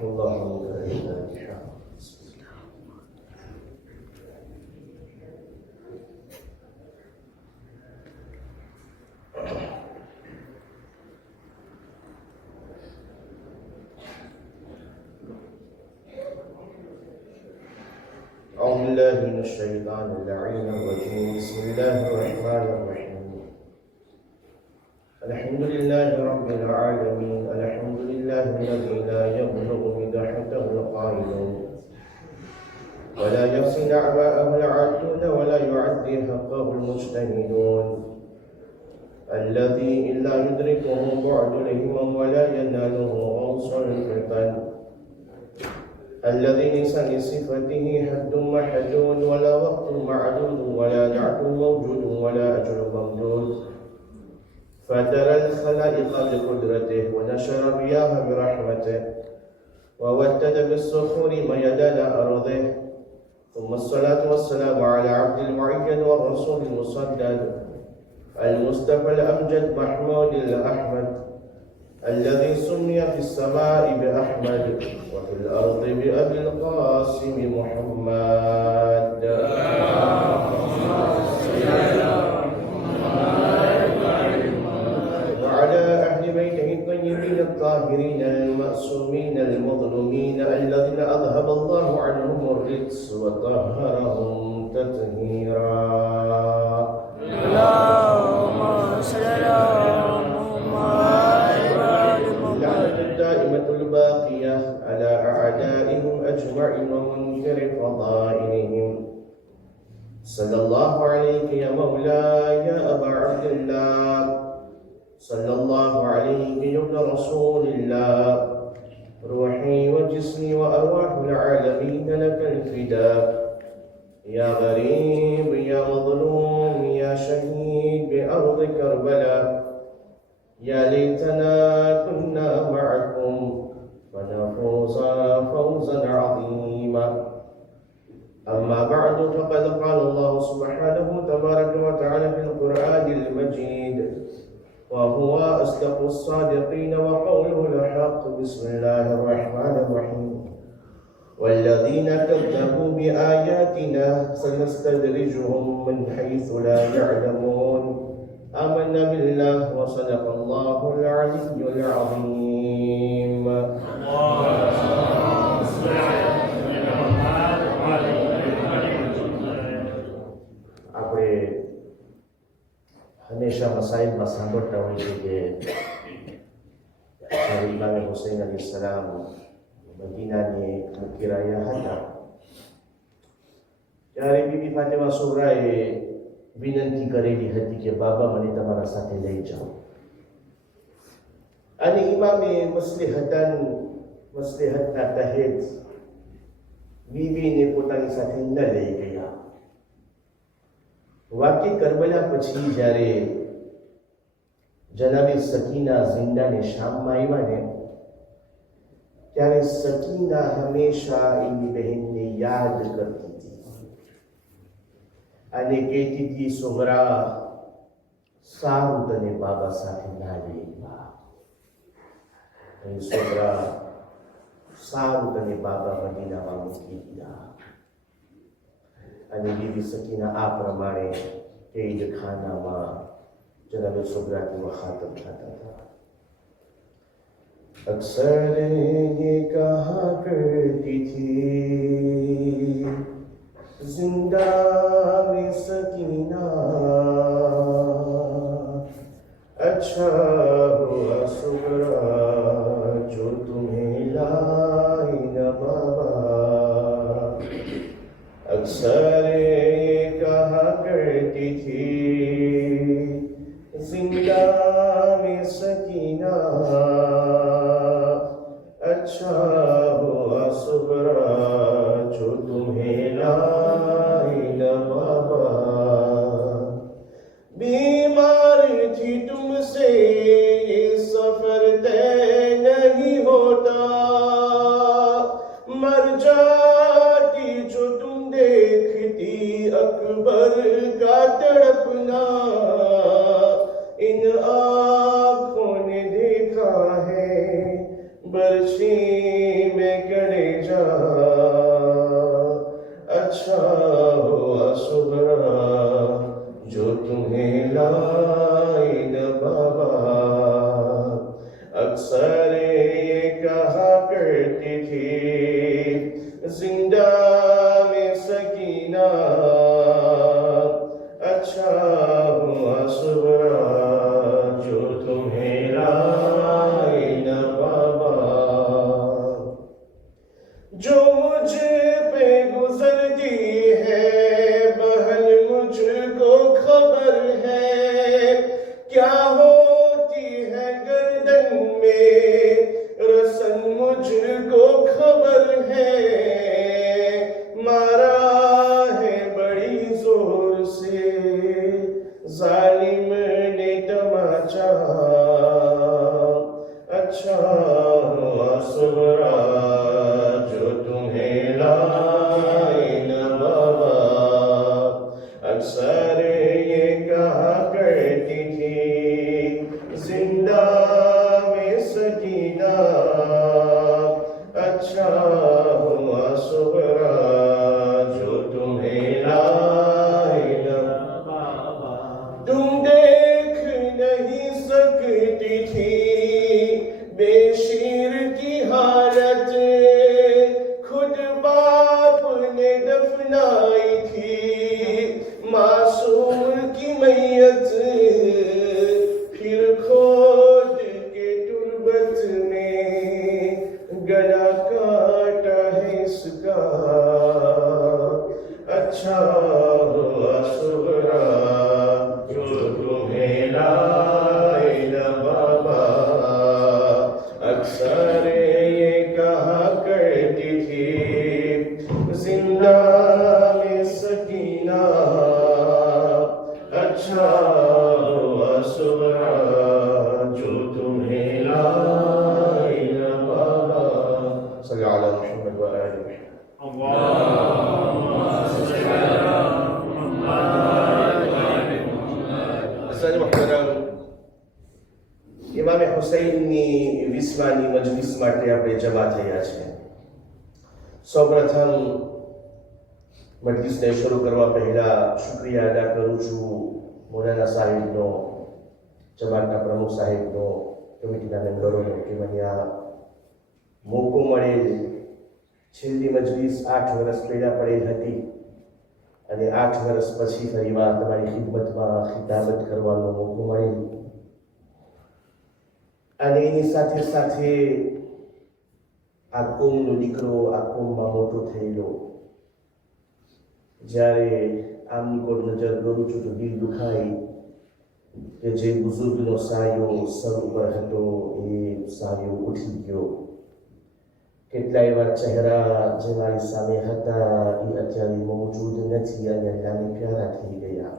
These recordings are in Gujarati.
اللهم كرمنا بحق. أعوذ بالله من الشيطان اللعين الرجيم. بسم الله الرحمن الرحيم. الحمد لله رب العالمين. الحمد لله الذي لا يبلغ مدحته القائلون ولا يحصي نعماءه العادون ولا يعدي حقه المجتهدون، الذي إلا يدركه بعد الهمم ولا يناله غوص الفتن، الذي ليس لصفته حد محدود ولا وقت معدود ولا نعت موجود ولا أجر ممدود، فترى الخلائق بقدرته ونشر الرياح برحمته وودد بالصخور ميدان أرضه، ثم الصلاة والسلام على عبد المعين والرسول المصدد المصطفى الأمجد محمود الأحمد، الذي سمي في السماء بأحمد وفي الأرض بأبي القاسم محمد. وعلى أهل بيته الطيبين الطاهرين المأسومين المظلومين الذين أذهب الله عنهم الرجس وطهرهم تطهيرا. اللهم صل على الباقية على أعدائهم أجمعين ومنكر فضائلهم. صلى الله عليك يا مولاي يا أبا عبد الله، صلى الله عليك يا ابن رسول الله، روحي وجسمي وأرواح العالمين لك الفداء، يا غريب يا مظلوم يا شهيد بأرض كربلاء، يا ليتنا كنا معكم فنفوز فوزا عظيما. أما بعد، فقد قال الله سبحانه تبارك وتعالى في القرآن المجيد وهو أصدق الصادقين وقوله الحق. بسم الله الرحمن الرحيم. والذين كذبوا بآياتنا سنستدرجهم من حيث لا يعلمون. آمنا بالله وصدق الله العلي العظيم. આપણે હંમેશા મસાઈલમાં સાંભળતા હોઈએ કે જ્યારે ઇમામે હુસૈન અલી સલામ મદીનાની મુકી રહ્યા હતા ત્યારે બીબી ફાતિમા સુહરાએ વિનંતી કરેલી હતી કે બાબા મને તમારા સાથે લઈ જાઓ, અને ઇમામે મસ્લેહતના તહેત બીબીને પોતાની સાથે ન લઈ ગયા. વાકી કરબલા પછી જ્યારે જનાબે સકીના ઝિંદાને શામમાં આવ્યા ને ત્યારે સકીના હંમેશા એની બહેનને યાદ કરતી હતી અને કહેતી હતી, સુહરા સારું તને બાબા સાથે ના લઈ ગયા, સુહરા સારું તને બાબા મદીનામાં મૂકી દીધા. અને બીબી સકીના આ પ્રમાણે કેદખાનામાં જનાબે સુહરાથી મુખાતબ થતા હતા. अक्सर ये कहा करती थी जिंदा में सकीना, अच्छा हुआ सुगरा जो तुम्हें लाई न बाबा. अक्सर ये कहा करती थी जिंदा में सकीना, अच्छा हुआ सुगरा जो तुम्हें लाई न बाबा. बीमार थी तुमसे ये सफर तय नहीं होता, मर जाती जो तुम देखती अकबर का तड़पना. इन आँखों ने देखा है बरछी में करती थी। जिंदा में सकीना अच्छा हुआ सुबरा जो तुम्हें लाए न बाबा। जो मुझ पे गुजरती है बहन मुझको खबर है, क्या होती है गर्दन में रसन मुझको खबर है। मारा है बड़ी जोर से जालिम ने तमाचा, अच्छा हुआ सुबरा जो तुम्हें लाए न बाबा। अक्सर ये कहा करती थी जिंदा में सकीना अच्छा हुआ सुबरा जो तुम्हें लाए न बाबा। तुम देख नहीं सकती थी बेशीर की हालत, खुद बाप ने दफनाई थी मासूम की मैयत। फिर खोद के तुर्बत में गला काटा है इसका, अच्छा हुआ सुबरा जो तुम्हें लाए न बाबा। अक्सर ये कहा करती थी जिंदा में सकीना अच्छा हुआ सुबरा जो तुम्हें लाए न बाबा। सल्लल्लाहु अलैहि मुहम्मद व आलिहि इमाम हुसैनની 20મી મજલિસ માટે આપણે જમા થયા છે। સૌપ્રથમ મજલિસને શરૂ કરવા પહેલા શુક્રિયા અદા કરું છું મૌલાના સાહેબનો, જમાતના પ્રમુખ સાહેબનો, કમિટીના મેમ્બરોનો કે મને આ મોકો મળેલ। છેલ્લી મજલિસ 8 વર્ષ પહેલા પડેલ હતી અને 8 વર્ષ પછી ફરીવાર તમારી ખિદમતમાં ખિતાબત કરવાનો મોકો મળેલ। અને એની સાથે સાથે આ કોમનો દીકરો આ કોમમાં મોટો થયેલો, જ્યારે આમની કોર નજર કરું છું તો દિલ દુખાય કે જે બુઝુર્ગનો સાયો સર ઉપર હતો એ સાયો ઉઠી ગયો। કેટલા એવા ચહેરા જે મારી સામે હતા એ અત્યારે મોજૂદ નથી અને અલ્લાહને પ્યારા થઈ ગયા।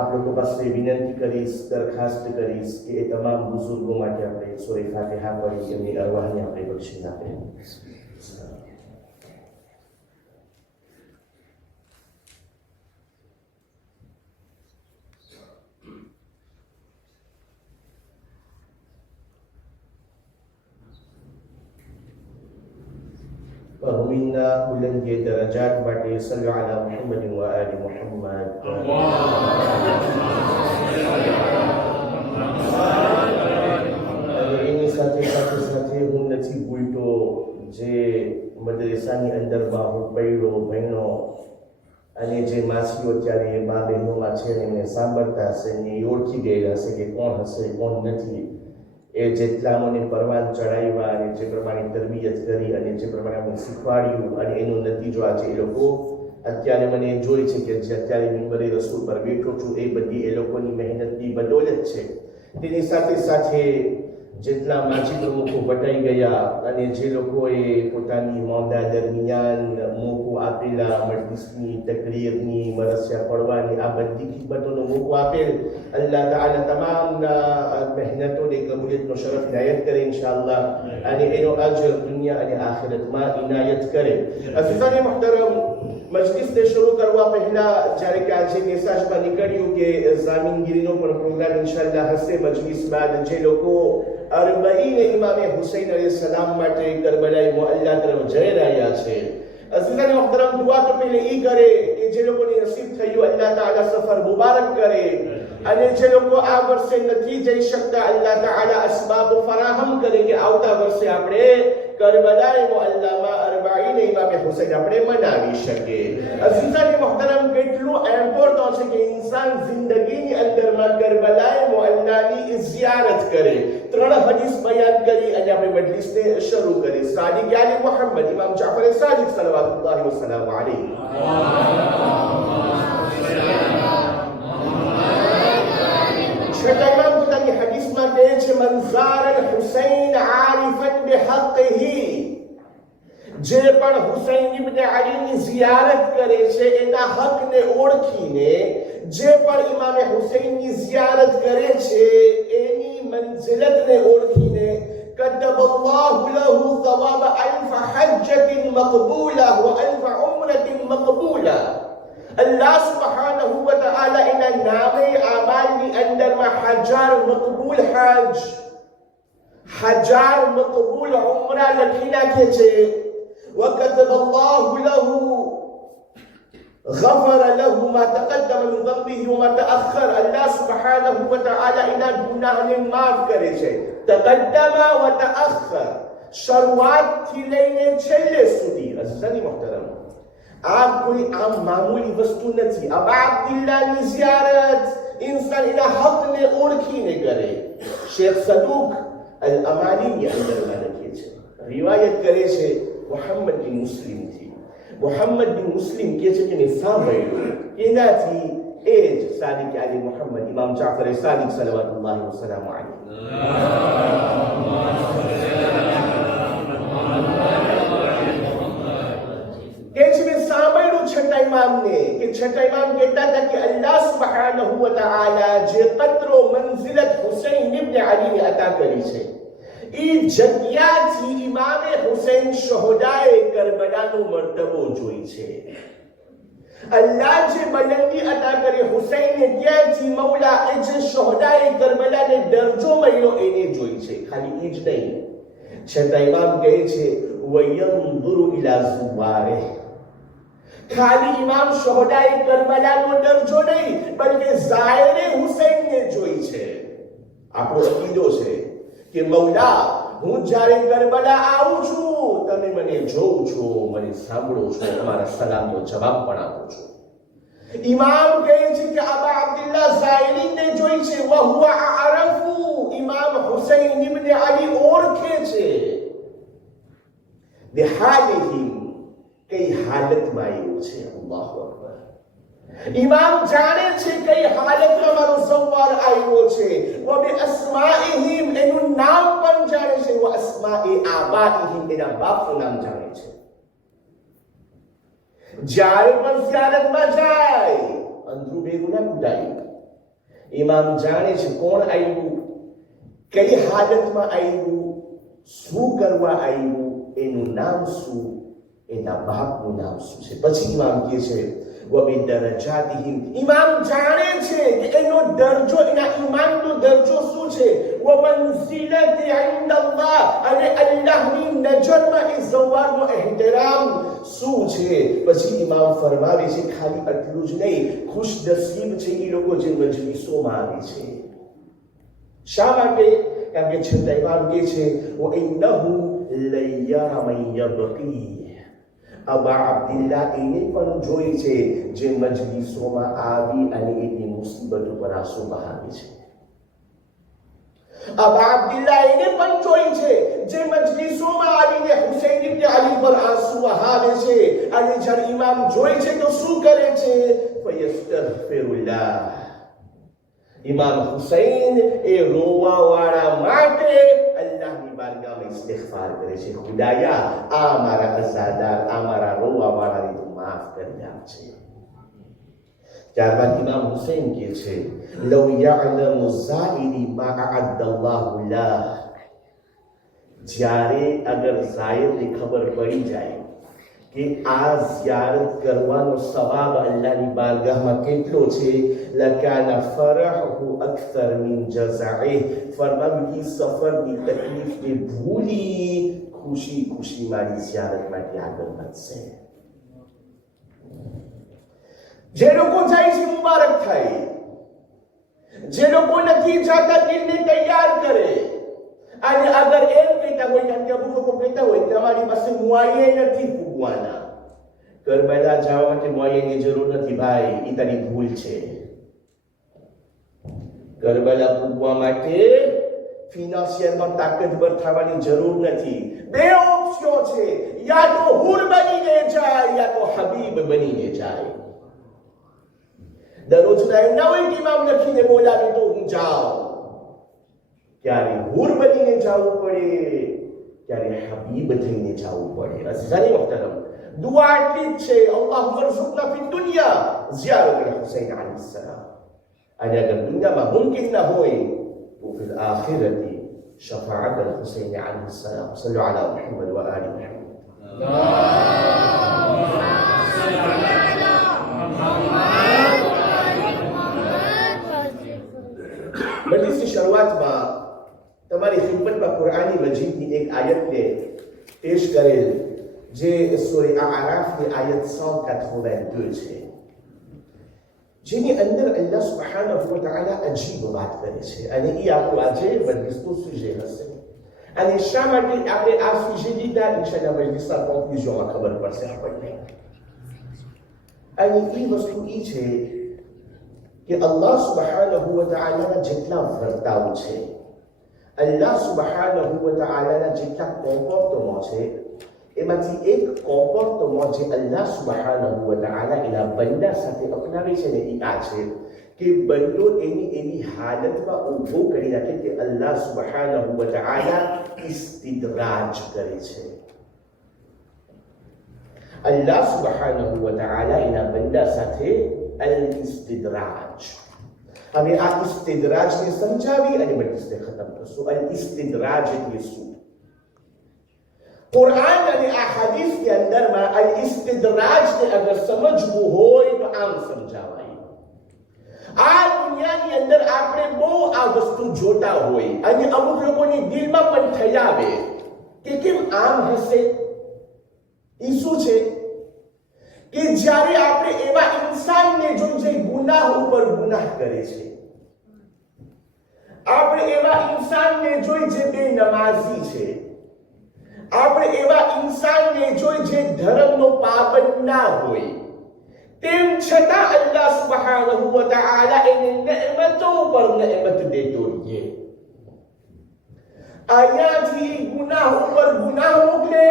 आप लोगों पास विनंती करीश, दरखास्त करीश कि ये तमाम बुजुर्गों માટે આપણે સૂરે ફાતિહા પઢી એમની અરવાહને આપણે બક્ષી આપે। ومنا بلندي درجات बाटे सल्लल्लाहु अला मुहम्मद व आलि मुहम्मद। એની સાથે સાથે હું નથી ભૂલતો જે મદ્રેસાની અંદરમાં હું પડ્યો ભણ્યો અને જે માસીઓ ત્યારે મા બહેનોમાં છે એમને સાંભળતા હશે ને ઓળખી ગયેલા હશે કે કોણ હશે કોણ નથી। એ જેટલા મને પરવાન ચડાવ્યા અને જે પ્રમાણે તરબિયત કરી અને જે પ્રમાણે અમને શીખવાડ્યું અને એનો નતીજો આજે એ લોકો અત્યારે મને જોઈ છે કે જે અત્યારે મિંબરે રસૂલ પર બેઠો છું એ બધી એ લોકોની મહેનતની બદૌલત છે। તેની સાથે સાથે જેટલા માજી પ્રમુખો વટાઈ ગયા અને જે લોકોએ પોતાની મોંઘા દરમિયાન મોકો આપેલા મજલિસની તકરીરની મરસિયા પડવાની આ બધી ખિદમતોનો મોકો આપેલ, અલ્લાહ તાઆલા તમામના મહેનતોને કબૂલિયતનો શરફ ઇનાયત કરે ઇન્શાઅલ્લાહ અને એનો અજર દુનિયા અને આખિરતમાં ઇનાયત કરે। અઝીઝાને મુહતરમ, મજલિસને શરૂ કરવા પહેલા જ્યારે કે આજે મેસેજમાં નીકળ્યું કે જામીનગીરીનો પણ પ્રોગ્રામ ઇન્શાઅલ્લાહ હશે મજલિસ બાદ જે લોકો 40 ઇમામે હુસૈન અલૈહિસ્સલામ માટે કરબલાઈ મુઅલ્લા તરફ જઈ રહ્યા છે। અઝીઝાને મુહતરમ, દુઆ તો પહેલે ઈ કરે કે જે લોકોની નસીબ થયું અલ્લાહ તાઆલા સફર મુબારક કરે અને જે લોકો આ વર્ષે નથી જઈ શકતા, અલ્લાહ તાઆલા અસબાબ ફરાહમ કરે કે આવતા વર્ષે આપણે કરબલાએ મુઅલ્લામા અરબાઈન ઇમામ હુસૈન આપણે મનાવી શકીએ. અઝીઝાની મુહતરમ, કેટલું ઇમ્પોર્ટન્ટ છે કે ઇન્સાન જિંદગીની અંદરમાં કરબલાએ મુઅલ્લાની ઝિયારત કરે. 3 હદીસ બયાન કરી અને આપણે મજલિસને શરૂ કરી. સાદિક આલી મુહમ્મદ ઇમામ જાફર સાદિક સલ્લલ્લાહુ વસલ્લમ અલૈહિ છઠ્ઠા ઇમામ પોતાની હદીસમાં કહે છે, મન ઝાર અલ હુસૈન આરિફન બિહક્કિહી, જે પણ હુસૈન ઇબ્ન અલીની ઝિયારત કરે છે એના હકને ઓળખીને, જે પણ ઇમામ હુસૈનની ઝિયારત કરે છે એની મંઝિલતને ઓળખીને, કતબલ્લાહુ લહુ થવાબ અલ્ફ હજ્જતિન મકબૂલા વ અલ્ફ ઉમ્રતિન મકબૂલા. અલ્લાહ સુબ્હાનહુ વ તઆલા એના નામે આમાલની અંદરમાં 1000 મકબૂલ હજ, 1000 મકબૂલ ઉમરા લખી નાખે છે. وكتب الله له غفر له ما تقدم من ذنبه وما تأخر. الله سبحانه وتعالى એના ગુનાહને માફ કરે છે. تقدم وتأخر, શરૂઆતથી લઈને છેલ્લે સુધી. અઝીઝાની મુહતરમ, આ કોઈ આમ મામૂલી વસ્તુ નથી. અબા અબ્દુલ્લાહની ઝિયારત ઇન્સાન એના હકને ઓળખીને કરે. શેખ સદુક અલ અમાનીની અંદરમાં લખે છે, રિવાયત કરે છે મોહમ્મદ બિન મુસ્લિમ થી. મોહમ્મદ બિન મુસ્લિમ કહે છે કે મેં સાંભળ્યું એનાથી એ જ સાદિક આલી મુહમ્મદ ઇમામ જાફર સાદિક સલ્લલ્લાહુ વસલ્લમ અલૈહિ કહે છે, મેં સાંભળ્યું છઠ્ઠા ઇમામને કે છઠ્ઠા ઇમામ કહેતા હતા કે અલ્લાહ સુબ્હાનહુ વ તઆલા જે કદરો મંઝિલત હુસૈન ઇબ્ન અલીને અતા કરી છે, એ જગ્યાથી ઇમામે હુસૈન શહોદાએ કરબલાનો મર્તબો જોઈ છે. અલ્લાહ જે બલંદી અતા કરી હુસૈનને, ત્યાંથી મૌલા એ જે શહોદાએ કરબલાને દરજ્જો મળ્યો એને જોઈ છે. ખાલી એ જ નહીં, છતાં ઇમામ કહે છે વયંદુરુ ઇલા ઝુવારે, ખાલી ઇમામ શહોદાએ કરબલાનો દરજ્જો નહીં બલકે ઝાયરે હુસૈનને જોઈ છે. આપણો અકીદો છે કે મૌલા, હું જ્યારે કરબલા આવું છું તમે મને જોઉં છો, મને સાંભળો છો, તમારા સલામનો જવાબ પણ આપો છો. ઇમામ કહે છે કે અબા અબ્દુલ્લાહ ઝાયરીને જોઈ છે. વહુવા આરફુ, ઇમામ હુસૈન ઇબ્ન અલી ઓળખે છે. બિહાલિહિમ, કઈ હાલતમાં આવ્યું છે. અલ્લાહુ અકબર. ઇમામ જાણે છે કઈ હાલતમાં મારો સવાર આવ્યો છે. વ બિ અસ્માઇહિમ, એનું નામ પણ જાણે છે. વ અસ્માઇ આબાઇહિમ, એના બાપનું નામ જાણે છે. જ્યારે પણ ઝિયારતમાં જાય અંદરું ભેગું ના કુદાય. ઇમામ જાણે છે કોણ આવ્યું, કઈ હાલતમાં આવ્યું, શું કરવા આવ્યું, એનું નામ શું, એના બાપનું નામ શું છે. પછી ઇમામ કહે છે વબિદરજાતિહિમ, ઇમામ જાણે છે કે એનો દરજ્જો, એના ઈમાનનો દરજ્જો શું છે. વમંઝિલતિ ઇન્દલ્લાહ, અને અલ્લાહની નજરમાં એ ઝવારનો એહતરામ શું છે. પછી ઇમામ ફરમાવે છે ખાલી આટલું જ નહીં, ખુશ નસીબ છે એ લોકો જે મજલિસોમાં આવે છે. શા માટે? કારણ કે છતાં ઇમામ કહે છે વઇન્નહુ લયરા મન યબકી, અબા અબ્દુલ્લાહ એને પણ જોઈ છે જે મજલિસોમાં આવી અને એની મુસીબત ઉપર આંસુ બહાવે છે. અબા અબ્દુલ્લાહ એને પણ જોઈ છે જે મજલિસોમાં આવીને હુસૈન ઇબ્ન અલી પર આંસુ બહાવે છે. અને જ્યારે ઇમામ જોઈ છે તો શું કરે છે? ફયસ્તગફિરુલ્લાહ, ઇમામ હુસૈન એ રોવાવાળા માટે અલ્લાહની બારગાહમાં ઇસ્તિગફાર કરે છે. ખુદાયા, આ મારા અઝાદાર, આ મારા રોવાવાળાને તું માફ કરી આપજે. ત્યારબાદ ઇમામ હુસૈન કહે છે લવ યઅલમુ ઝાઇરી મા અઅદ્દલ્લાહુ લહ, જ્યારે અગર ઝાયરને ખબર પડી જાય કે આ ઝિયારત કરવાનો સવાબ અલ્લાહની બારગાહમાં કેટલો છે, લકાન ફરહુ અક્સર મિન જઝાઇહ, ફરમાવી સફરની તકલીફને ભૂલી ખુશી ખુશી મારી ઝિયારત માટે આગળ વધશે. જે લોકો જાય છે મુબારક થાય, જે લોકો નથી જાતા દિલને તૈયાર કરે. અને અગર એમ કહેતા હોય કે અમુક લોકો કહેતા હોય કે અમારી પાસે મુઆયે નથી પૂગવાના, કરબલા જવા માટે મુઆયેની જરૂર નથી ભાઈ, એ તારી ભૂલ છે. કરબલા પૂગવા માટે ફિનાન્શિયલમાં તાકાતવર થવાની જરૂર નથી. બે ઓપ્શન છે, યા તો હુર બનીને જાય યા તો હબીબ બનીને જાય. દરરોજના એમના હોય ઇમામ લખીને બોલાવી તો હું જાઉં. ક્યારે હુર બનીને જવું પડે, ક્યારે હબીબ થઈને જવું પડે. અઝીઝાની મુહતરમ, દુઆ એટલી જ છે, અલ્લાહુમ્મા રઝુકના ફિદ દુનિયા ઝિયારતુલ હુસૈન અલૈહિસ સલામ. અને અગર દુનિયામાં મુમકિન ન હોય તો ફિલ આખિરતી શફાઅત અલ હુસૈન અલૈહિસ સલામ. સલ્લુ અલા મુહમ્મદ વ આલિ મુહમ્મદ. મજલિસની શરૂઆતમાં તમારી ખિદમતમાં કુરાની મજીદની એક આયતને પેશ કરેલ, જે સૂરા આરાફની આયત 182 છે, જેની અંદર અલ્લાહ સુબ્હાનહુ વ તઆલા અજીબ વાત કરે છે. અને એ આપણું આજે મજલિસનું સુજે હશે. અને શા માટે આપણે આ સુજે લીધા, ઇન્શાઅલ્લાહ મજલિસના કોન્ક્લુઝનમાં ખબર પડશે આપણને. અને એ વસ્તુ એ છે કે અલ્લાહ સુબ્હાનહુ વ તઆલાના જેટલા વર્તાવ છે, અલ્લાહ સુબ્હાનહુ વ તઆલાના જેટલા કોમ્પોર્ટમો છે, એમાંથી એક કોમ્પોર્ટમો જે અલ્લાહ સુબ્હાનહુ વ તઆલા એના બંદા સાથે અપનાવે છે ને, એ આ છે કે બંદો એની એવી હાલતમાં ઊભો કરી રાખે કે અલ્લાહ સુબ્હાનહુ વ તઆલા ઇસ્તિદ્રાજ કરે છે. અલ્લાહ સુબ્હાનહુ વ તઆલા એના બંદા સાથે અલ-ઇસ્તિદ્રાજ. હવે આ ઇસ્તિદ્રાજને સમજાવી અને મજલિસને ખતમ કરશું. અલ-ઇસ્તિદ્રાજ એટલે શું? કુરાન અને આ હદીસની અંદરમાં અલ-ઇસ્તિદ્રાજને અગર સમજવું હોય તો આમ સમજાવાય. આ દુનિયાની અંદર આપણે બહુ આ વસ્તુ જોતા હોય અને અમુક લોકોની દિલમાં પણ થઈ આવે કે કેમ આમ હશે. એ શું છે કે જ્યારે આપણે એવા ઇન્સાનને જોઈ જે ગુનાહ ઉપર ગુનાહ કરે છે, આપણે એવા ઇન્સાનને જોઈ જે બેનમાઝી છે, આપણે એવા ઇન્સાનને જોઈ જે ધર્મનો પાબંદ ના હોય, તેમ છતાં અલ્લાહ સુબ્હાનહુ વ તઆલા એને નેમતો ઉપર નેમત દેતો રહે. અહીંયાથી ગુનાહ ઉપર ગુનાહ મોકલે,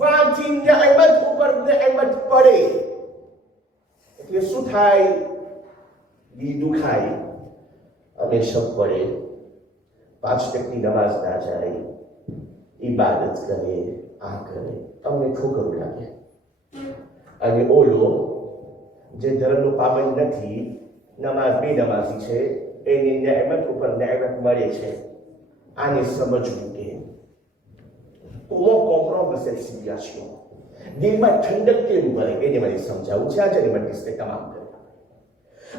વાંચી નેમત ઉપર નેમત પડે. એટલે શું થાય? દિલ દુખાય, અમે શક પડે, 5 ટકની નમાઝ ના જાય, ઇબાદત કરે, આ કરે, અમને ઠોકર લાગે. અને ઓલો જે ધર્મનો પાબંદ નથી, નમાઝ બેનમાઝી છે, એની નેમત ઉપર નેમત મળે છે. આને સમજવું કે comment comprendre cette situation? દિલમાં ઠંડક કેમ કરે એને મને સમજાવું છે. આજે મજલિસને તમામ કરે.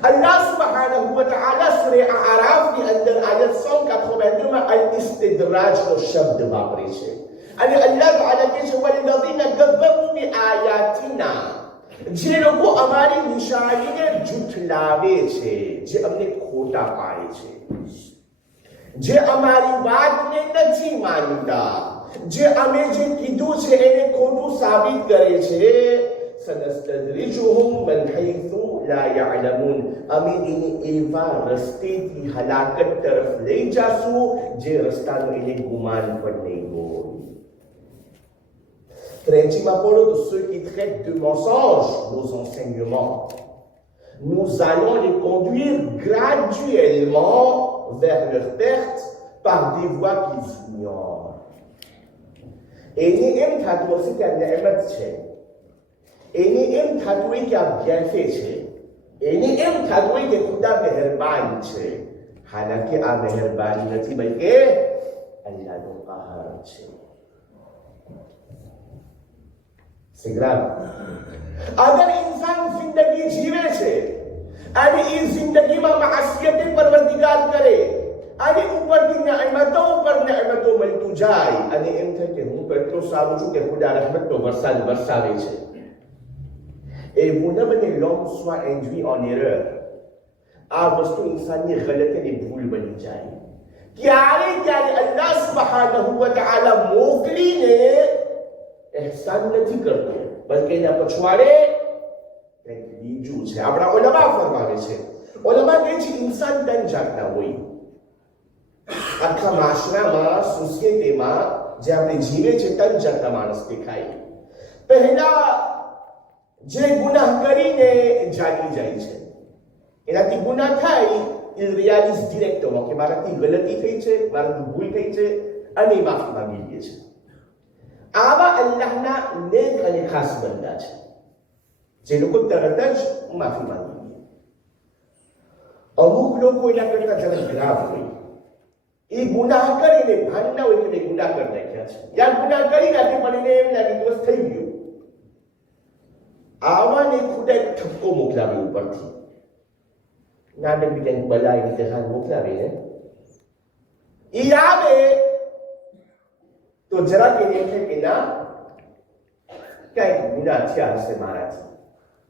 અલ્લાહ સુબ્હાનહુ વ તઆલા સૂરા આરાફની અંદર આયત 182 માં અલ-ઇસ્તિદ્રાજનો શબ્દ વાપરે છે. અને અલ્લાહ તાઆલા કહે છે વલ્લઝીના કઝ્ઝબુ બિઆયાતિના, જે લોકો અમારી નિશાનીને જુઠલાવે છે, જે અમને ખોટા પાડે છે, જે અમારી વાતને નથી માનતા, જે અમે જે કીધું છે એને ખોટું સાબિત કરે છે, સનસ્તદ્રિજુહુમ મિન હૈથુ લા યઅલમૂન, અમે એને એવા રસ્તેથી હલાકત તરફ લઈ જાશું જે રસ્તાનો એને ગુમાન પણ નહીં હોય. ફ્રેન્ચીમાં પડો તો ceux qui traitent de mensonges nos enseignements, nous allons les conduire graduellement vers leur perte par des voies qu'ils ignorent. એને એમ થતું હશે કે આ નેમત છે, એને એમ થતું હોય કે આ ગેફે છે, એને એમ થતું હોય કે ખુદા મહેરબાન છે. હાલાકી આ મહેરબાની નથી, બલકે અલ્લાહનો કહાર છે. C'est grave. અગર ઇન્સાન જિંદગી જીવે છે અને એ જિંદગીમાં માસિયતે પરવરદિગાર કરે અને ઉપરથી નેમતો ઉપર નેમતો મળતું જાય અને એમ થાય કે હું કેટલો સારું છું કે ખુદા રહમતનો વરસાદ વરસાવે છે. Et vous ne venez l'homme soit induit en erreur આ વસ્તુ ઇન્સાનની ગલત અને ભૂલ બની જાય. ક્યારે અલ્લાહ સુબ્હાનહુ વ તઆલા મોકલીને એહસાન નથી કરતો, બલકે એના પછવાડે કંઈક બીજું છે. આપણા ઉલમા ફરમાવે છે, ઉલમા કહે છે ઇન્સાન ત્રણ જાતના હોય. આખા માશરામાં, સોસાયટીમાં જે આપણે જીવે છે ત્રણ જાતના માણસ દેખાય. પહેલા જે ગુનાહ કરીને જાગી જાય છે, એનાથી ગુનાહ થાય, il réalise directement કે મારાથી ગલતી થઈ છે, મારાથી ભૂલ થઈ છે અને માફી માંગી લે છે. આવા અલ્લાહના નેક અને ખાસ બંદા છે, જે લોકો તરત જ માફી માંગી લે. અમુક લોકો એના કરતા જરા ખરાબ હોય, એ ગુનાહ કરીને ભાન ના હોય કે મેં ગુનાહ કરી નાખ્યા છે, યા ગુનાહ કરી નાખે પણ એને એમ લાગે દિવસ થઈ ગયો. આવાને ખુદા એક ઠપકો મોકલાવે ઉપરથી, નાટક બીજા બલા ઇમ્તિહાન મોકલાવીને ઈ આવે તો જરાક એને એમ થાય કે ના, ક્યાંક ગુનાહ થયા હશે મારાથી,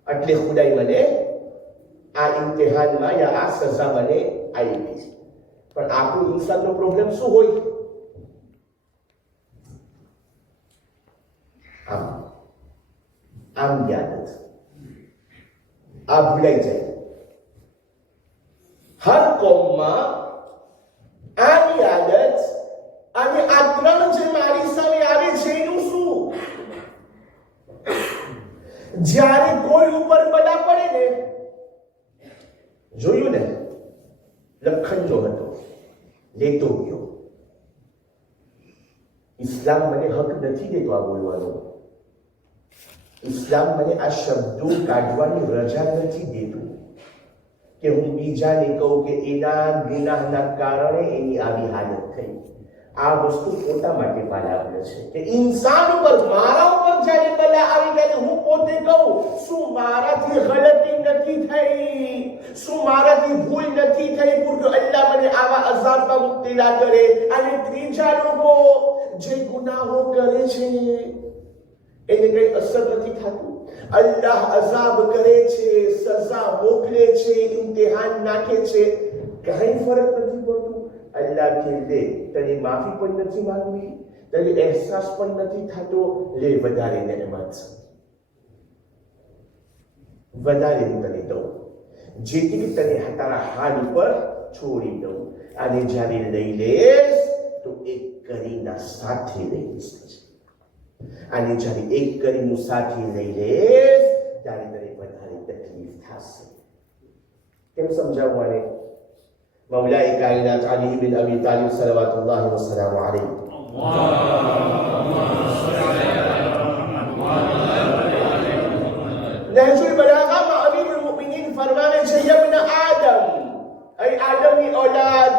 એટલે ખુદાઈ મને આ ઇમ્તિહાનમાં યા આ સજા મને આવી છે. પણ આપણું ઇન્સાનનો પ્રોબ્લેમ શું હોય? આમ યાદ, આ ભૂલાઈ જાય. હર કોમમાં આની આદત અને આ ત્રણ જે મારી સામે આવે છે એનું શું? જ્યારે કોઈ ઉપર બલા પડે ને, જોયું ને, લખનનો હતો, લેતો ગયો. ઇસ્લામ મને હક નથી દેતો આ બોલવાનો. ઇસ્લામ મને આ શબ્દો કાઢવાની રજા નથી દેતું કે હું બીજાને કહું કે એના ગુનાહના કારણે એની આવી હાલત થઈ. આ વસ્તુ પોતા માટે પાલાવ્ય છે કે ઇન્સાન ઉપર, મારા ઉપર જ્યારે બલા આવી ત્યારે હું પોતે કહું, શું મારાથી ગલતી નથી થઈ, શું મારાથી ભૂલ નથી થઈ પૂરતો અલ્લાહ મને આવા અઝાબમાં મુક્તિલા કરે. અને ત્રીજા લોકો જે ગુનાહો કરે છે એને કઈ અસર નથી થતું. અલ્લાહ અઝાબ કરે છે, સજા મોકલે છે, ઇમ્તિહાન નાખે છે, કઈ ફરક નથી પડતું. અલ્લાહ કે લે, તને માફી પણ નથી માંગવી, તને અહેસાસ પણ નથી થતો, લે વધારે નહેમત, વધારે હું તને દઉં, જેથી તને તારા હાલ ઉપર છોડી દઉં. અને જ્યારે લઈ લેસ તો એક કરીના સાથે લઈ લેસ. અને જ્યારે એક કરીનું સાથે લઈ લેસ ત્યારે તને વધારે તકલીફ થશે. કેમ સમજાવવું આને? મૌલાએ કાયનાત અલી બિન અબી તાલિબ સલવાતુલ્લાહ વસલામુ અલૈહ નહજુલ બલાગામાં અમીરુલ મુમિનીન ફરમાવે છે, યબ્ન આદમ, ay આદમની ઔલાદ,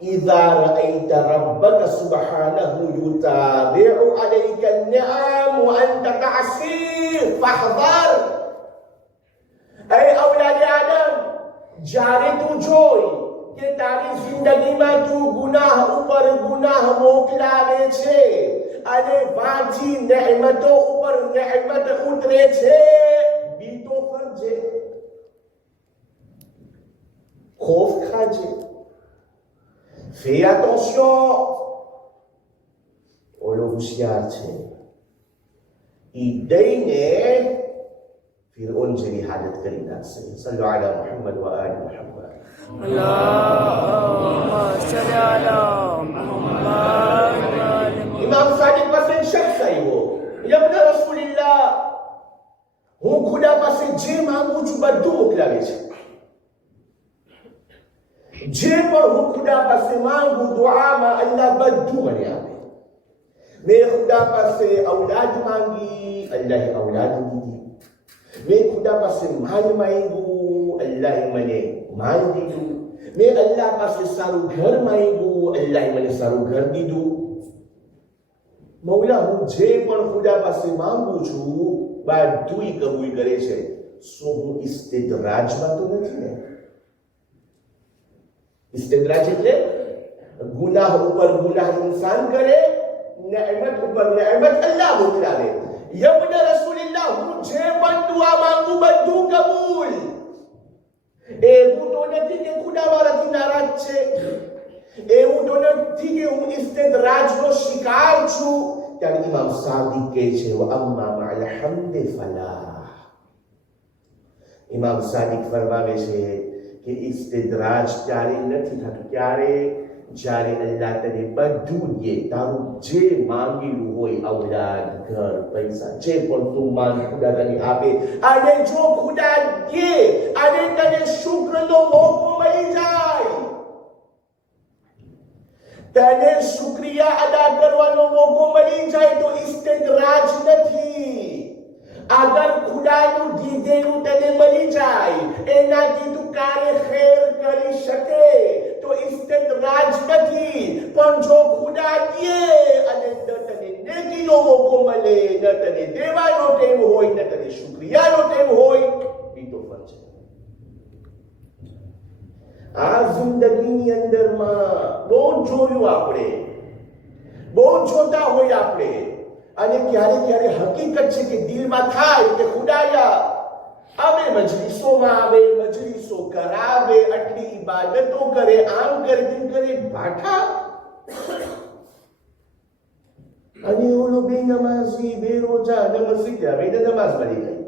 إذا رأيت ربك سبحانه يتابع عليك النعم وأنت تعصيه فاحذر. أي أولاد آدم, જ્યારે તું જોઈ કે તારી જિંદગીમાં તું ગુનાહ ઉપર ગુનાહ મોકલાવે છે અને પાછી નહેમતો ઉપર નહેમત ઉતરે છે, બીતો ફરજે, ખોફ ખાજે. Fais attention. ઓલો હોશિયાર છે, ઈ દઈને ફિરૌન જેવી હાલત કરી નાખશે. સલ્લુ અલા મુહમ્મદ વ આલિ મુહમ્મદ. અલ્લાહુમ્મા સલ્લી અલા મુહમ્મદ. ઇમામ સાદિક પાસે શખ્સ આવ્યો, યબ્ન રસૂલિલ્લાહ, હું ખુદા પાસે જે માંગુ છું બધું મોકલાવે છે. જે પણ હું ખુદા પાસે માંગુ દુઆમાં અલ્લાહ બધું મને આપે. મેં ખુદા પાસે ઔલાદ માંગી, અલ્લાહે ઔલાદ દીધી. મેં ખુદા પાસે માલ માંગ્યું, અલ્લાહે મને માલ દીધું. મેં અલ્લાહ પાસે સારું ઘર માંગ્યું, અલ્લાહે મને સારું ઘર દીધું. મૌલા, હું જે પણ ખુદા પાસે માંગુ છું બધું કબૂલ કરે છે. શું હું ઇસ્તિદ્રાજમાં તો નથી ને? ઇસ્તિદ્રાજ એટલે ગુનાહ ઉપર ગુનાહ ઇન્સાન કરે, નહેમત ઉપર નહેમત અલ્લાહ મોકલાવે. યબ્ન રસૂલિલ્લાહ, હું જે પણ દુઆ માંગુ બધું કબૂલ. એવું તો નથી કે ખુદા મારાથી નારાજ છે, એવું તો નથી કે હું ઇસ્તિદ્રાજનો શિકાર છું. ત્યારે ઇમામ સાદિક કહે છે અમ્મા મa'al hamdi ફલા. ઇમામ સાદિક ફરમાવે છે કે ઇસ્તિદ્રાજ ત્યારે નથી થતું, ત્યારે જ્યારે અલ્લાહ તને બધું દે, તારું જે માંગેલું હોય, ઔલાદ, ઘર, પૈસા, જે પણ તું માંગ ખુદા તને આપે. અને જો ખુદા દે અને તને શુક્રનો મોકો મળી જાય, તને શુક્રિયા અદા કરવાનો મોકો મળી જાય, તો ઇસ્તિદ્રાજ નથી. અગર ખુદાનું દીધેલું તને મળી જાય, એનાથી તું કાર્ય ખેર કરી શકે તો ઇસ્તિદ્રાજ નથી. પણ જો ખુદા દે અને ન તને નેકીનો મોકો મળે, ન તને દેવાનો ટેવ હોય, ન તને શુક્રિયાનો ટેવ હોય, એ તો ફરજ છે. આ જિંદગીની અંદરમાં બહુ જોયું આપણે, બહુ જોતા હોય આપણે, અને ક્યારે ક્યારે હકીકત છે કે દિલમાં થાય કે ખુદાયા આવે, મજલિસોમાં આવે, મજલિસો કરાવે, આટલી ઇબાદતો કરે, આમ કરે, તેમ કરે, ભાઠા. અને ઓલો બે નમાઝી, બે રોજા, મસ્જિદ આવે, એને નમાઝ મળી ગઈ,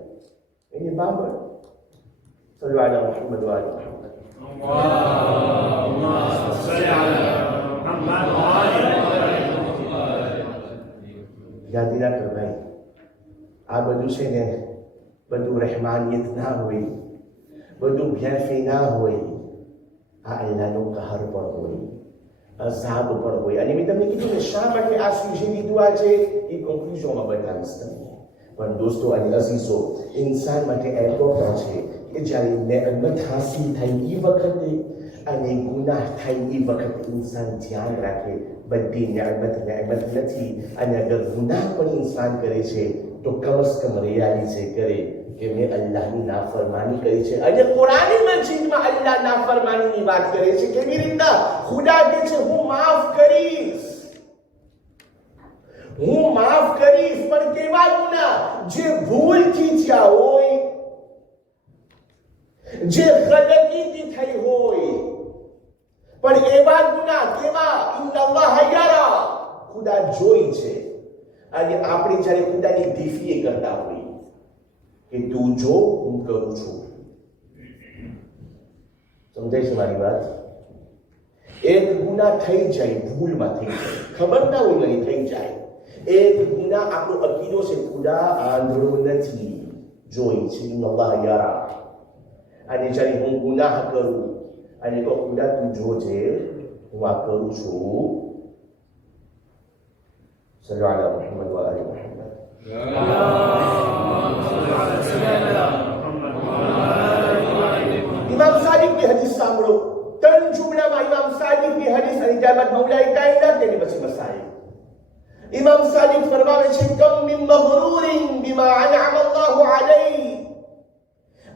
એની બાબત સલ્લલ્લાહુ અલા મુહમ્મદ વ આલી મુહમ્મદ. યાદ રાખો ભાઈ, આ બધું છે ને, બધું રહેમાનિયત ના હોય, બધું ભેફી ના હોય, આ અલ્લાહનો કહર પણ હોય, અઝાબ પણ હોય. અને મેં તમને કીધું ને શા માટે આ સુજેની દુઆ છે, એ કન્ક્લુઝનમાં બતાવીશ તમને. પણ દોસ્તો અને અઝીઝો, ઇન્સાન માટે એકોટા છે કે જ્યારે નેમત હાસિલ થઈ એ વખતે અને ગુનાહ થાય એ વખતે ઇન્સાન ધ્યાન રાખે બધી નેમત નથી. અને અગર ગુનાહ પણ ઇન્સાન કરે છે તો કમસ કમ રિયાલિઝે કરે કે મેં અલ્લાહની નાફરમાની કરી છે. અને કુરાન મજીદમાં અલ્લાહ નાફરમાનીની વાત કરે છે. કેવી રીતના? ખુદા કહે છે હું માફ કરીશ, હું માફ કરીશ. પણ કેવા ગુનાહ? જે ભૂલથી થયા હોય, જે ગલતીથી થઈ હોય. પણ એવા ગુનાહ કેવા? ઇન્નલ્લાહ યરા, ખુદા જોઈ છે. અને આપણે જ્યારે ખુદાની દીફીએ કરતા હોય કે તું જો, હું કરું છું. સમજાય છે મારી વાત? એક ગુનાહ થઈ જાય, ભૂલમાં થઈ જાય, ખબર ના હોય નહીં થઈ જાય. એક ગુનાહ આપણો અકીદો છે, ખુદા આંધળો નથી, જોઈ છે. ઇન્નલ્લાહ યરા. અને જ્યારે હું ગુનાહ કરું અને કહું ખુદા તું જોજે, હું આ કરું છું. સલ્લલ્લાહુ અલા મુહમ્મદ વ આલી મુહમ્મદ. ઇમામ સાદિકની હદીસ સાંભળો. 3 જુમલામાં ઇમામ સાદિકની હદીસ અને ત્યારબાદ મૌલાએ કાયનાત તેની પછી મસાઈલ. ઇમામ સાદિક ફરમાવે છે કમ મિન મગરૂરિન બિમા અનઅમ અલ્લાહુ અલૈહી.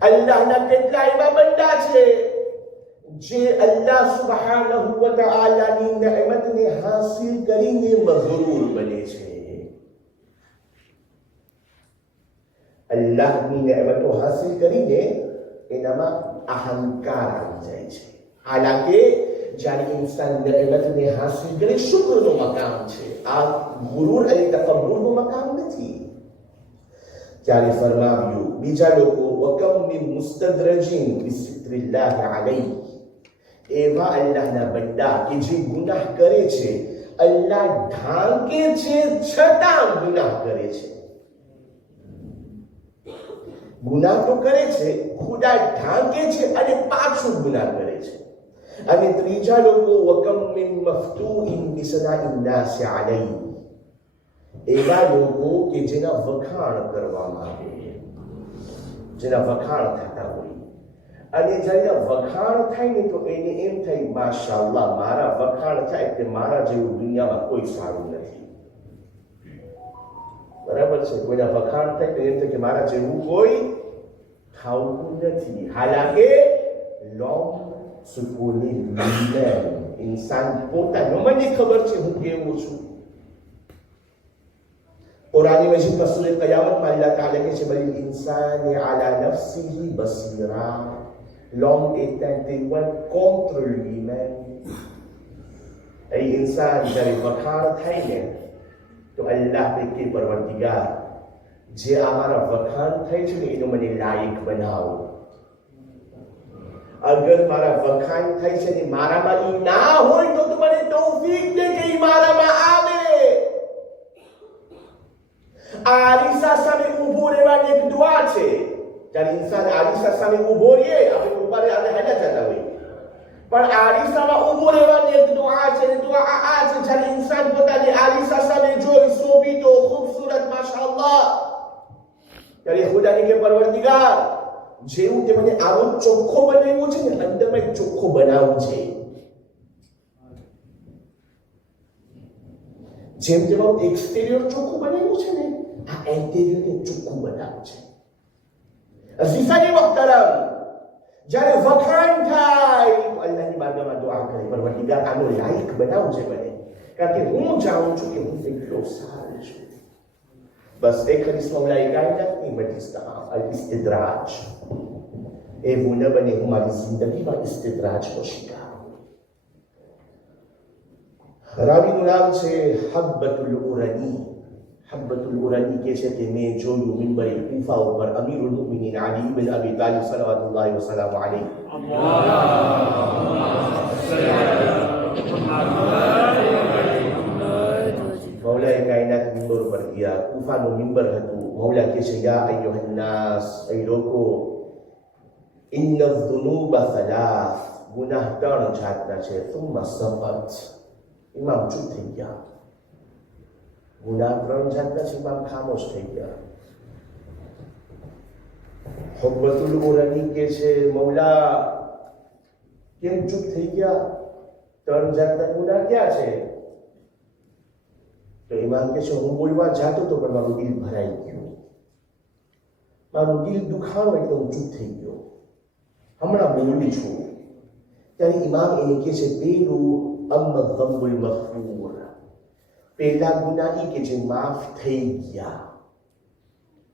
અલ્લાહના કેટલા એવા બંદા છે જે અલ્લાહ સુબ્હાનહુ વ તઆલાની નિઅમતને હાસિલ કરીને મગરૂર બને છે. અલ્લાહની નિઅમતો હાસિલ કરીને એનામાં અહંકાર આવી જાય છે. હાલાકે જ્યારે ઇન્સાન નિઅમતને હાસિલ કરે, શુક્રનો મકામ છે. આ ગુરૂર અને તકબ્બુરનો મકામ નથી. ત્યારે ફરમાવ્યું બીજા લોકો વકમ મિન મુસ્તદ્રજિન બિસિત્રિલ્લાહ અલૈહ. એવા અલ્લાહના બંદા કે જે ગુનાહ કરે છે, અલ્લાહ ઢાંકે છે છતાં ગુનાહ કરે છે. ગુનાહ તો કરે છે, ખુદા ઢાંકે છે અને પાછું ગુનાહ કરે છે. અને ત્રીજા લોકો વકમ મિન મફતુઇન બિસનાઇન નાસ અલૈહ. એવા લોકો કે જેના વખાણ કરવામાં આવે, જેના વખાણ થતા હોય. અને જ્યારે વખાણ થાય ને તો એને એમ થાય માશાઅલ્લાહ, મારા વખાણ થાય એટલે મારા જેવું દુનિયામાં કોઈ સારું નથી. બરાબર છે? કોઈના વખાણ થાય તો એમ થાય કે મારા જેવું કોઈ ખાવતું નથી. હાલાકે લોંગ સુકૂની લીલેન, ઇન્સાન પોતાનો મને ખબર છે હું કેવું છું. કુરાન મજીદમાં સૂરહ કયામતમાં અલ્લાહ તાલા કહે છે બલ ઇન્સાન અલા નફ્સિહી બસીરા. L'homme est un témoin contre lui-même. એ ઇન્સાન જ્યારે વખાણ થાય ને તો અલ્લાહ કે પરવરદિગાર જે અમારા વખાણ થાય છે ને એનો મને લાયક બનાવો. અગર મારા વખાણ થાય છે ને મારામાં ઈ ના હોય તો મને તૌફીક દે કે ઈ મારામાં આવે. આરીસા સામે ઊભો રહેવાની એક દુઆ છે. જ્યારે ઇન્સાન આરીસા સામે ઊભો રહે આપણે ઉપર આપણે હેડા જતા હોય પણ આરીસામાં ઊભો રહેવાની એક દુઆ છે. દુઆ આ છે જ્યારે ઇન્સાન પોતાની આરીસા સામે જોઈ શોભીતો ખૂબસૂરત માશાઅલ્લાહ ત્યારે ખુદાની કે પરવરદિગાર જેવું તે મને આવો ચોખ્ખો બનાવ્યો છે ને અંદરમાં ચોખ્ખો બનાવવું છે. જેમ તે મારું એક્સટેરિયર ચોખ્ખું બનાવ્યું છે ને આ ઇન્ટેરિયરને ચોખ્ખું બનાવવું છે. અઝીઝાની મુહતરમ જ્યારે વખાણ થાય તો અલ્લાહની બારગાહમાં દુઆ કરે પરવરદિગાર આનો લાયક બનાવવું છે મને કારણ કે હું જાણું છું કે હું એટલો સારો છું. બસ એક હદીસ મૌલાએ કાયદાની મજલિસમાં અલ-ઇસ્તિદ્રાજ એવું ન બને હું મારી જિંદગીમાં ઇસ્તિદ્રાજનો શિકાર. રાવીનું નામ છે હબ્બતુલ ઉરની. હબ્બતુલ ઉરની કે છે કે મેં જોયું મિંબરે કૂફા ઉપર અમીરુલ મુમિનીન અલી ઇબ્ન અબી તાલિબ સલ્લલ્લાહુ વસલ્લમ અલૈહિ મૌલાએ કાયનાત મિંબર ઉપર ગયા. કૂફાનું મિંબર હતું. મૌલા કહે છે યા અય્યુહન નાસ એ લોકો ઇન્ન અઝ-ઝુનૂબ સલાસ ગુનાહ 3 જાતના છે. સુમ્મા સફત ઇમામ ચૂપ થઈ ગયા. ગુનાહ 3 જાતના છે. ઇમામ ખામોશ થઈ ગયા. હબ્બતુલ ઉરની કે છે મૌલા કેમ ચૂપ થઈ ગયા? 3 જાતના ગુનાહ ક્યાં છે? તો ઇમામ કે છે હું બોલવા જાતો તો પણ મારું દિલ ભરાઈ ગયું. મારું દિલ દુખાણું એટલે હું ચૂપ થઈ ગયો. હમણાં બોલું છું ત્યારે ઇમામ એને કે છે પેલું અમ્મા ઝંબુલ મગફૂર પહેલા ગુનાહ ઈ કે જે માફ થઈ ગયા.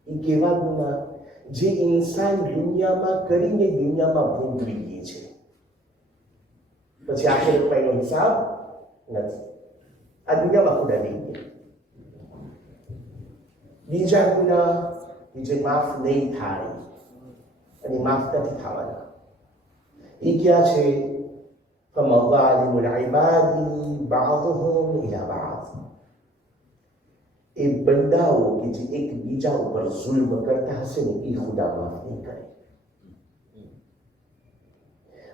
ઈ કેવા ગુનાહ જે ઇન્સાન દુનિયામાં કરીને દુનિયામાં ભોગવી લે છે પછી આખિરતમાં એનો હિસાબ નથી. આ દુનિયામાં ખુદા નહીં. બીજા ગુનાહ જે માફ નહીં થાય અને માફ નથી થવાના એ ક્યાં છે? فَمَظَالِمُ الْعِبَادِ بَعْضُهُمْ إِلَى بَعْضٍ એ બંદાઓ કે જે એકબીજા ઉપર જુલ્મ કરતા હશે ને એ ખુદા માફ નહીં કરે.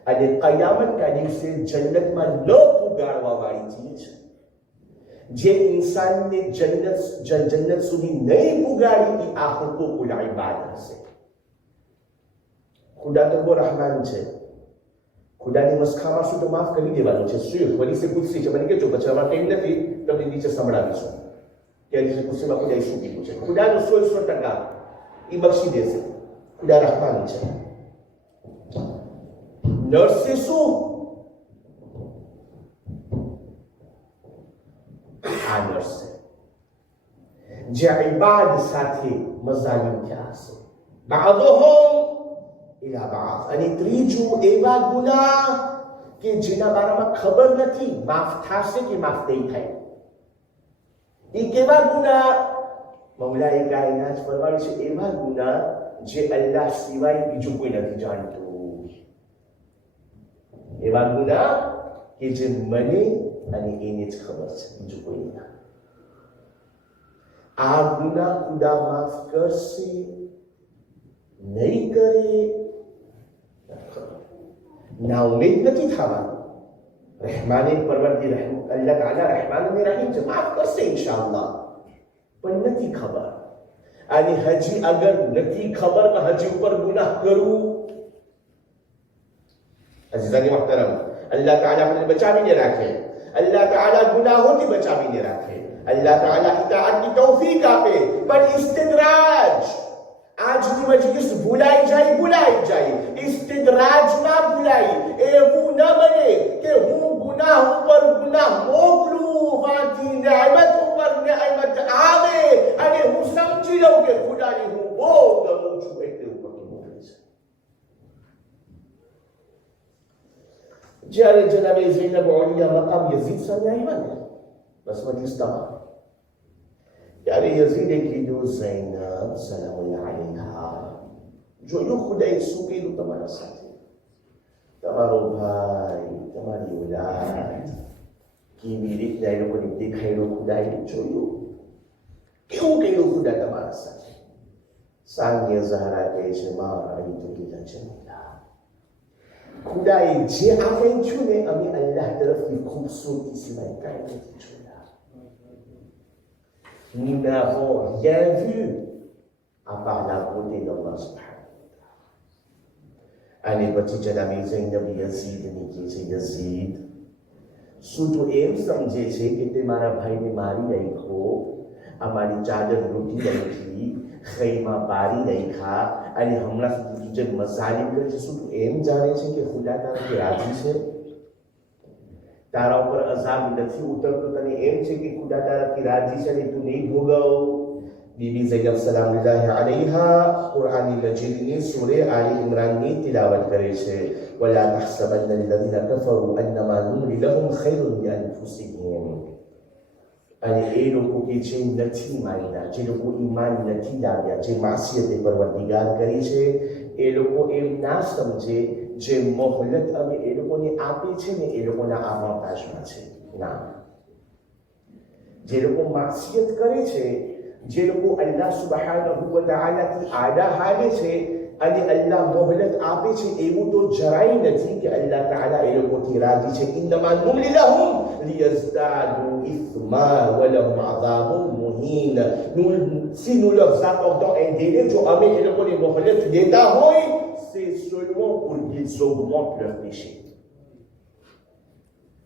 અને કયામતના દિવસે જન્નતમાં ન પુગાડવા વાળી ચીજ જે ઇન્સાનને જન્નત સુધી નહીં પુગાડી આ હુકુકુલ ઇબાદ હશે. ખુદા તો બહુ રહમાન છે. ખુદાની મસ્ખામાં શું તો માફ કરી દેવાનું છે. શું હદીસે કુદસી છે મને કહેજો પછી અમારે કંઈ નથી તમને નીચે સંભળાવીશું કે હદીસે કુદસીમાં ખુદાએ શું કીધું છે. ખુદાનું 100% એ બક્ષી દેશે. ખુદા રહમાન છે. નર્સે શું આ નર્સ જે ઇબાદ સાથે મઝાલિમ થયા હશે. બાદુહુમ ઇલા બાદ. અને ત્રીજું એવા ગુનાહ કે જેના બારામાં ખબર નથી માફ થશે કે માફ નહીં થાય. એ કેવા ગુનાહ? મૌલાએ કાયનાત ફરમાવે છે એવા ગુનાહ જે અલ્લાહ સિવાય બીજું કોઈ નથી જાણતું. એવા ગુનાહ કે જે મને અને એને જ ખબર છે બીજું કોઈ ના. આ ગુનાહ ખુદા માફ કરશે નહીં કરે ના ઉમેદ નથી થવાનું. રહેમાને પરવરદી અલ્લાહ તાલા રહેમાન અને રહીમ છે. માફ કરશે ઇન્શાઅલ્લાહ પણ નથી ખબર. અને હજી અગર નથી ખબર તો હજી ઉપર ગુનાહ કરવું. અઝીઝાની મુહતરમ અલ્લાહ તાલા આપણને બચાવીને રાખે. અલ્લાહ તાલા ગુનાહોથી બચાવીને રાખે. અલ્લાહ તાલા ઇતાઅતની તૌફીક આપે. પણ ઇસ્તિદ્રાજ આજની મજલિસ ભૂલાઈ જાય. ઇસ્તિદ્રાજ ના ભૂલાય. એવું ન બને કે હું ગુનાહ ઉપર ગુનાહ મોકલું વાથી નિયામત ઉપર નિયામત આવે અને હું સમજી લઉં કે ખુદાની હું બહુ ગમું છું એટલે ઉપર મોકલે છે. જ્યારે જનાબે ઝૈનબ ઓલિયા મકામ યઝીદ સામે આવ્યા ને બસ મજલિસમાં ત્યારે યઝીદે કીધું ઝૈનબ સલામ અલૈહા જોયું ખુદાએ શું કીધું તમારા સાથે તમારો ભાઈ તમારી ઓલાદ કેવી રીતના એ લોકોને દેખાયેલું ખુદાએ જોયું કેવું કર્યું ખુદા તમારા સાથે સાનિયા ઝહરા કહે છે મારા અહીં તો કીધા જમીલા ખુદાએ જે આપ્યું છું ને અમે અલ્લાહ તરફથી ખૂબસૂરતી સિવાય કાંઈ નથી જોયા nous n'avons rien vu à part la beauté d'Allah subhanahu wa ta'ala અને પછી જનાબે ઝૈનબ યઝીદને કહે છે યઝીદ શું તું એમ સમજે છે કે તે મારા ભાઈને મારી નાખ્યો અમારી ચાદર લૂંટી નાખી ખૈમા પાડી નાખ્યા અને હમણાં સુધી તું જે મસાલી કરે છે શું તું એમ જાણે છે કે ખુદા તારાથી રાજી છે તારા ઉપર અઝાબ નથી ઉતરતો તને એમ છે કે ખુદા તારાથી રાજી છે અને તું નહીં ભોગવ બીબી ઝૈનબ સલામુલ્લાહ અલૈહા કુરાની મજીદની સૂરે આલી ઇમરાનની તિલાવત કરે છે વલા તહસબન્ન અલ્લઝીના કફરુ અન્નમા નુમલી લહુમ ખૈરુન લિઅન્ફુસિહિમ અને એ લોકો કે જે નથી માન્યા જે લોકો ઈમાન નથી લાવ્યા જે માસિયતે પરવરદિગાર કરી છે એ લોકો એમ ના સમજે જે મોહલત અમે એ લોકોને આપી છે ને એ લોકોના આવાકાશમાં છે ના જે લોકો માસિયત કરે છે જે લોકો અલ્લાહ સુબહાનહુ વ તઆલાથી આડા હાલે છે અને અલ્લાહ મોહલત આપે છે એવું તો જરાય નથી કે અલ્લાહ તઆલા એ લોકોથી રાજી છે ઇન્નમા નુમલી લહુમ લિયઝદાદુ ઇથમા વ લહુમ અઝાબુન મુહીન si nous leur accordons un délai જો અમે એ લોકોને મોહલત દેતા હોય c'est seulement pour qu'ils augmentent leur péché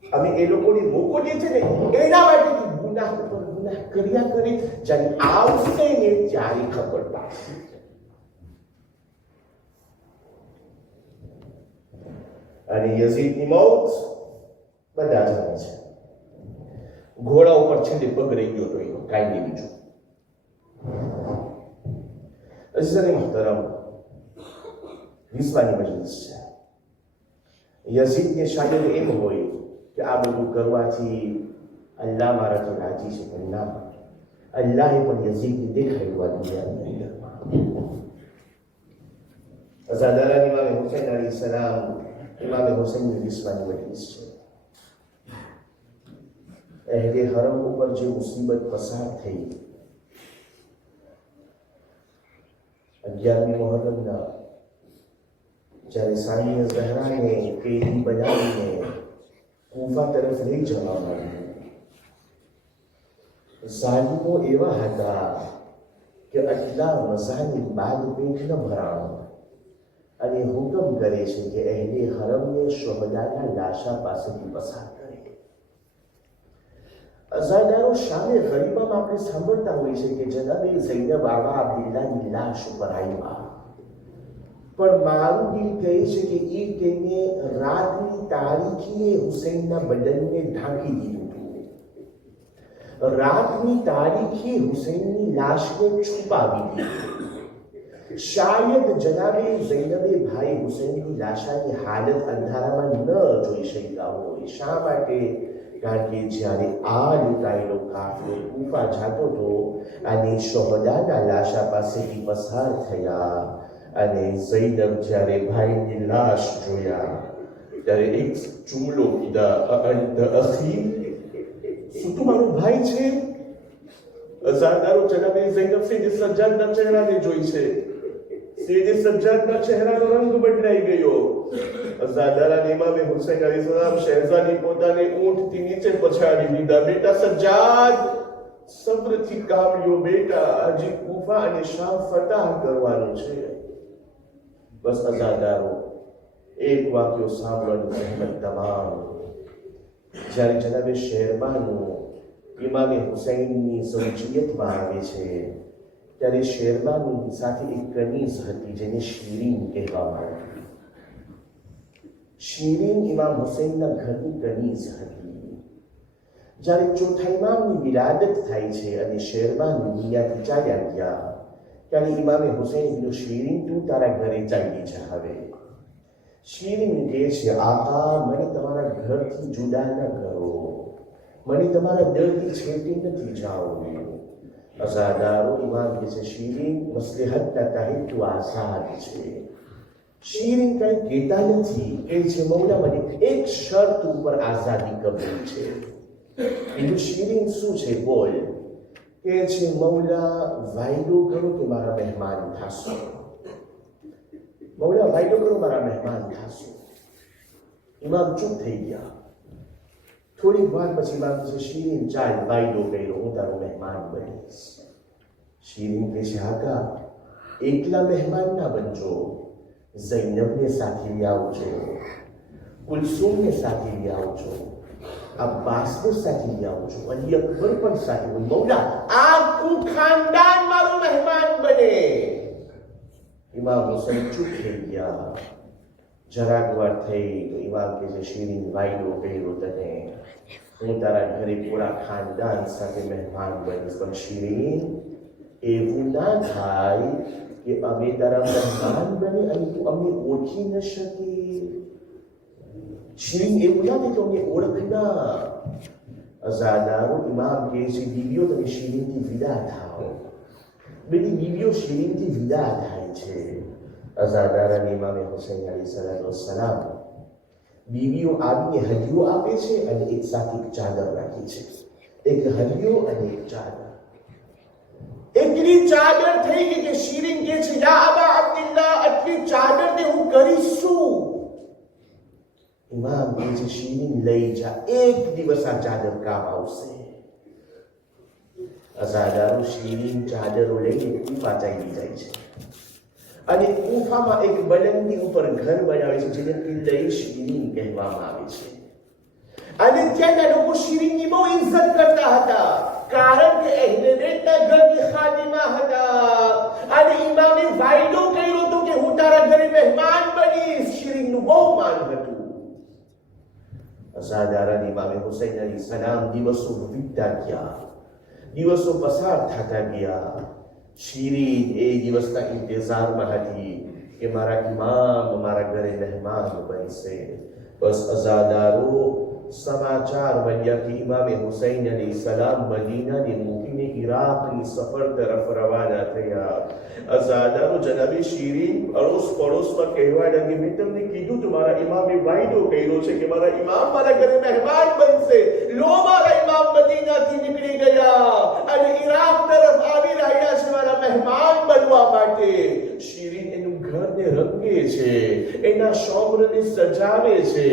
અમે એ લોકોને મોકો દે છે ને એના માટે ગુનાહ ઉપર ગુનાહ કર્યા કરે જ્યારે આવશે ને ત્યારે ખબર પડશે અને યઝીદની મોત બધા જાણે છે ઘોડા ઉપર છેલ્લે પગ રહી ગયો તો એનો કાંઈ નહીં બીજું અઝીઝાની મુહતરમ વિશ્વાની મજલિસ છે યઝીદને શાયદ એમ હોય કે આ બધું કરવાથી અલ્લાહ મારાથી રાજી છે પણ ના અલ્લાહે પણ યઝીદને દેખાડ્યું આ દુનિયાની અંદરમાં અઝાદારા ઇમામ હુસૈન અલૈહિ સલામ ઇમામ હુસૈનની વિશ્વાની મજલિસ છે અહેલે હરમ ઉપર જે મુસીબત પસાર થઈ 11મી મુહર્રમના જ્યારે સાનિયા ઝહરાને કેદી બનાવીને કૂફા તરફ લઈ જવામાં આવ્યું ઝાલિમો એવા હતા કે આટલા મઝાની બાદ પેટ ન ભરાણો અને હુકમ કરે છે કે અહેલે હરમને શુહદાના લાશા પાસેથી પસાર કરે અઝાદારો શામે ગરીબામાં આપણે સાંભળતા હોઈએ છે કે જનાબે ઝૈનબ આવા અબ્દુલ્લાહની લાશ ઉપર આવ્યા પણ મારું દિલ કહે છે કે એ તેને રાતની તારીખીએ હુસૈનના બદનને ઢાંકી દીધું હતું રાતની તારીખે હુસૈનની લાશને છુપાવી દીધી શાયદ જનાબે ઝૈનબે ભાઈ હુસૈનની લાશાની હાલત અંધારામાં ન જોઈ શક્યા હોય શા માટે કારણ કે જ્યારે આ લૂંટાયેલો કાફલો કૂફા જાતો હતો અને શુહદાના લાશા પાસેથી પસાર થયા અને ઝૈનબ જ્યારે ભાઈની લાશ જોયા ત્યારે એક જુમલો અખી શું તું મારો ભાઈ છે અઝાદારો જનાબે ઝૈનબ સીધી સજ્જાદના ચહેરાને જોઈ છે સીધી સજ્જાદના ચહેરાનો રંગ બદલાઈ ગયો અઝાદારા ઇમામે હુસૈન અલૈહિ સલામ શહેઝાદી પોતાને ઊંટથી નીચે પછાડી દીધા બેટા સજ્જાદ સબ્રથી કામ લ્યો બેટા હજી કૂફા અને શામ ફતહ કરવાનું છે બસ અઝાદારો એક વાક્યો સાંભળવાની સહેમત તમામ જ્યારે જનાબે શેરબાનો ઇમામે હુસૈનની ઝૌજિયતમાં આવે છે ત્યારે શેરબાની સાથે એક કનીઝ હતી જેને શીરીન કહેવામાં આવતી શીરીન ઇમામ હુસૈનના ઘરની કનીઝ હતી જ્યારે ચોથા ઇમામની વિલાદત થાય છે અને શેરબાન દુનિયાથી ચાલ્યા ગયા ત્યારે ઇમામે હુસૈન કીધું શીરીન તું તારા ઘરે ચાલી જા હવે શીરીન કહે છે, આકા મને તમારા ઘરથી જુદા ન કરો, મને તમારા દિલથી છેટી નથી જાઓ. અઝાદારો ઇમામ કહે છે, શીરીન મસ્લિહતના તાહિદ તું આઝાદ છે. શીરીન કંઈ કહેતા નથી, કહે છે મૌલા મને એક શરત ઉપર આઝાદી કબૂલ છે. એનું શીરીન શું છે બોલ? કહે છે મૌલા વાયદો કરો કે મારા મહેમાન થશો. મૌલા વાયદો કરો મારા મહેમાન થશો. ઇમામ ચૂપ થઈ ગયા. થોડીક વાર પછી ઇમામ કહે છે, શીરીન ચાલ વાયદો કર્યો, હું તારો મહેમાન બનીશ. શીરીન કહે છે, આકા એકલા મહેમાન ના બનજો, ઝૈનબને સાથે લઈ આવજો, કુલસુમને સાથે લઈ આવજો, અબ્બાસને સાથે લઈ આવજો, અલી અકબર પણ સાથે. મૌલા આખું ખાનદાન મારું મહેમાન બને. ઇમામ હુસૈન ચૂપ થઈ ગયા. જરાક વાર થઈ તો ઇમામ કહે છે, શીરીન વાયદો કર્યો તને, હું તારા ઘરે પૂરા ખાનદાન સાથે મહેમાન બનીશ. પણ શીરીન એવું ના થાય કે અમે તારા મહેમાન બને અને તું અમને ઓળખી ન શકે. શીરીન એવું ના થાય તો અમને ઓળખના. અઝાદારો ઇમામ કહે છે, બીવીઓ તમે શીરીનથી વિદા થાઓ. બધી બીવીઓ શીરીનથી વિદા થાય છે. અઝાદારાને ઇમામે હુસૈન અલૈહિસ્સલાતુ વસ્સલામ બીવીઓ આવીને હદિયો આપે છે અને એક સાથે એક ચાદર રાખે છે. એક હદિયો અને એક ચાદર. એટલી ચાદર થઈ ગઈ કે શીરીન કહે છે, યા અબા અબ્દુલ્લાહ આટલી ચાદરને હું કરીશ શું? ઇમામ કહે છે, શીરીન લઈ જા, એક દિવસ આ ચાદર કામ આવશે. અઝાદારો શીરીન ચાદરો લઈને કૂફા ચાલી જાય છે અને કૂફામાં એક બલંદી ઉપર ઘર બનાવે છે જેને કિલ્લે શીરીન કહેવામાં આવે છે. અને ત્યાંના લોકો શીરીનની બહુ ઇજ્જત કરતા હતા, કારણ કે અહેલે બેતના ઘરની ખાદિમા હતા. અને ઇમામે વાયદો કર્યો હતો કે હું તારા ઘરે મહેમાન બનીશ. શીરીનનું બહુ માન હતું. અઝાદારા ઇમામે હુસૈન અલૈહિસ્સલામ દિવસો વીતતા ગયા, દિવસો પસાર થતા ગયા. શીરીન એ દિવસના ઇંતજારમાં હતી કે મારા ઇમામ મારા ઘરે મહેમાન બનશે. બસ અઝાદારો સમાચાર મળ્યા કે ઇમામે હુસૈન અલૈહિસ્સલામ મદીનાને મૂકીને ઇરાકની સફર તરફ રવાના થયા. અઝાદારો જનાબે શીરીન અડોસ પડોશમાં કહેવા લાગી, મેં તમને કીધું તો મારા ઇમામે વાયદો કર્યો છે કે મારા ઇમામ મારા ઘરે મહેમાન બનશે. લો મારા ઇમામ મદીનાથી નીકળી ગયા અને ઇરાક તરફ આવી રહ્યા છે મારા મહેમાન બનવા માટે. શીરીન એનું ઘરને રંગે છે, એના શોમરને સજાવે છે.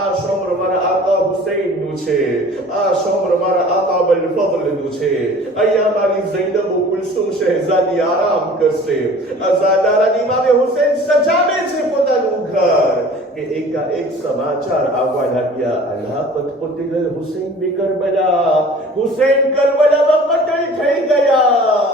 આ શોમર મારા આકા હુસૈનનું છે, આ શોમર મારા આકા અબુલ ફઝલનું છે. અહીંયા મારી ઝૈનબ કુલસુમ શહેઝાદી આરામ કરશે. અઝાદારા ઇમામે હુસૈન સજાવે છે પોતાનું ઘર કે એકાએક સમાચાર આવવા લાગ્યા, અલાફત કુતિલ હુસૈન બિ કરબલા, હુસૈન કરબલામાં કતલ થઈ ગયા,